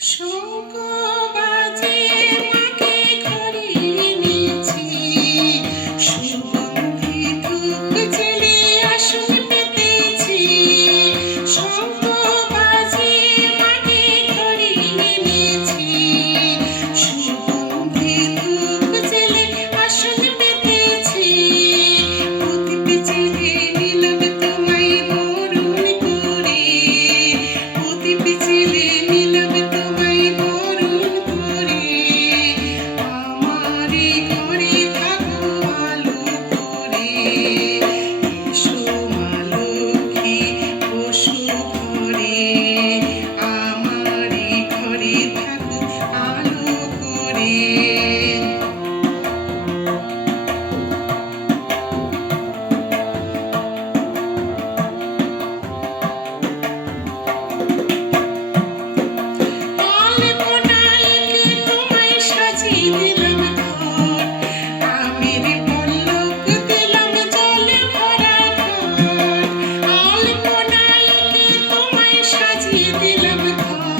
শঙ্খ বাজে মাকে ঘরে এনেছি, সুগন্ধি ধূপ জ্বেলে আসন পেতেছি। শঙ্খ বাজে মাকে ঘরে এনেছি, সুগন্ধি ধূপ জ্বেলে আসন পেতেছি। প্রদীপ জ্বেলে নিলাম তোমায় বরণ করে, প্রদীপ জ্বেলে নিলাম তোমায় বরণ করে। আমার ঘরে থাকো আলো করে, এসো মা লক্ষ্মী বসো ঘরে। আমার ঘরে থাকো আলো করে। দিলাম ঘর।